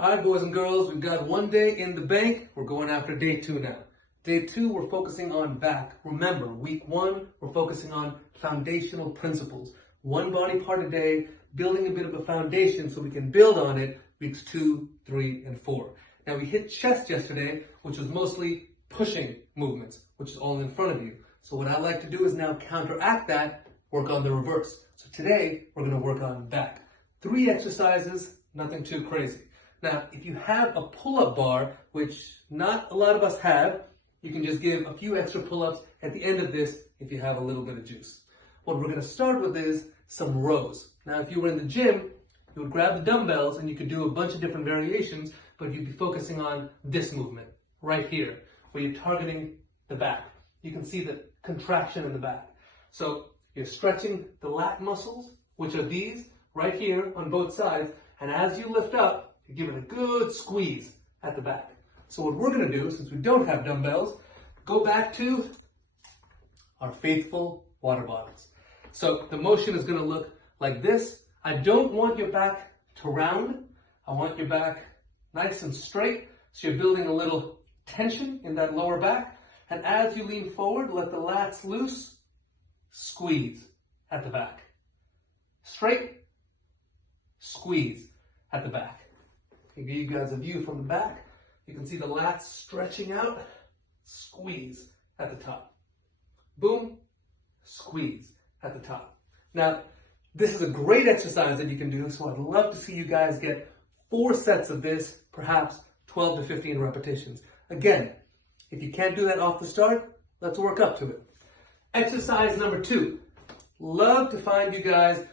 All right, boys and girls, we've got one day in the bank. We're going after day 2 now. Day 2, we're focusing on back. Remember, week 1, we're focusing on foundational principles. One body part a day, building a bit of a foundation so we can build on it weeks 2, 3, and 4. Now, we hit chest yesterday, which was mostly pushing movements, which is all in front of you. So what I like to do is now counteract that, work on the reverse. So today, we're going to work on back. 3 exercises, nothing too crazy. Now, if you have a pull-up bar, which not a lot of us have, you can just give a few extra pull-ups at the end of this if you have a little bit of juice. What we're going to start with is some rows. Now, if you were in the gym, you would grab the dumbbells and you could do a bunch of different variations, but you'd be focusing on this movement right here, where you're targeting the back. You can see the contraction in the back. So you're stretching the lat muscles, which are these right here on both sides, and as you lift up, you give it a good squeeze at the back. So what we're going to do, since we don't have dumbbells, go back to our faithful water bottles. So the motion is going to look like this. I don't want your back to round. I want your back nice and straight. So you're building a little tension in that lower back. And as you lean forward, let the lats loose, squeeze at the back. Straight, squeeze at the back. I'll give you guys a view from the back. You can see the lats stretching out, squeeze at the top. Boom, squeeze at the top. Now, this is a great exercise that you can do, so I'd love to see you guys get 4 sets of this, perhaps 12 to 15 repetitions. Again, if you can't do that off the start, let's work up to it. Exercise number 2. Love to find you guys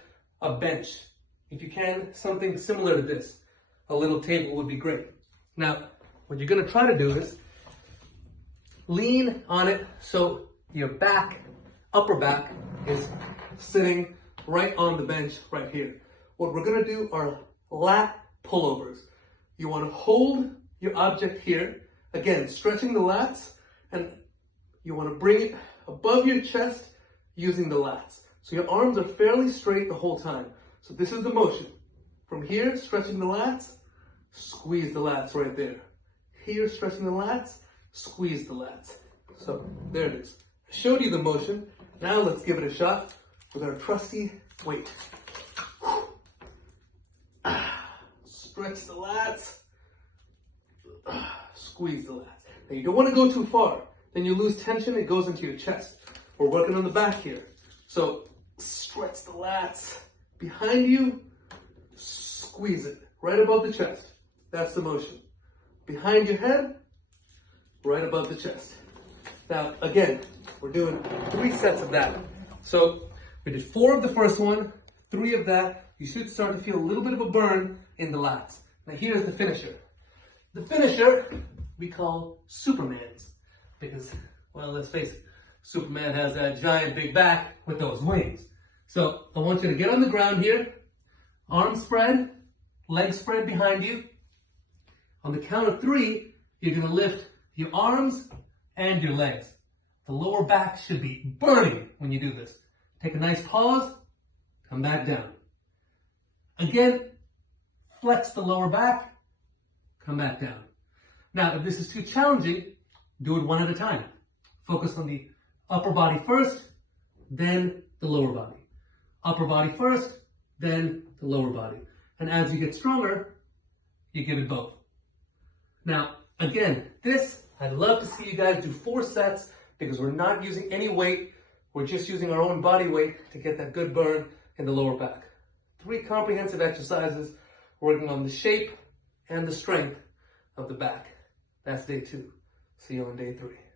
a bench. If you can, something similar to this. A little table would be great. Now, what you're going to try to do is lean on it so your back, upper back, is sitting right on the bench right here. What we're going to do are lat pullovers. You want to hold your object here, again, stretching the lats, and you want to bring it above your chest using the lats. So your arms are fairly straight the whole time. So this is the motion. From here, stretching the lats, squeeze the lats right there. Here, stretching the lats, squeeze the lats. So there it is. I showed you the motion. Now let's give it a shot with our trusty weight. Stretch the lats, squeeze the lats. Now you don't want to go too far. Then you lose tension, it goes into your chest. We're working on the back here. So stretch the lats behind you, squeeze it right above the chest. That's the motion. Behind your head, right above the chest. Now, again, we're doing 3 sets of that. So we did 4 of the first one, 3 of that. You should start to feel a little bit of a burn in the lats. Now here's the finisher. The finisher we call Superman's because, well, let's face it, Superman has that giant big back with those wings. So I want you to get on the ground here, arms spread, legs spread behind you. On the count of 3, you're going to lift your arms and your legs. The lower back should be burning when you do this. Take a nice pause, come back down. Again, flex the lower back, come back down. Now, if this is too challenging, do it one at a time. Focus on the upper body first, then the lower body. Upper body first, then the lower body. And as you get stronger, you give it both. Now, again, this, I'd love to see you guys do 4 sets because we're not using any weight. We're just using our own body weight to get that good burn in the lower back. 3 comprehensive exercises working on the shape and the strength of the back. That's day 2. See you on day 3.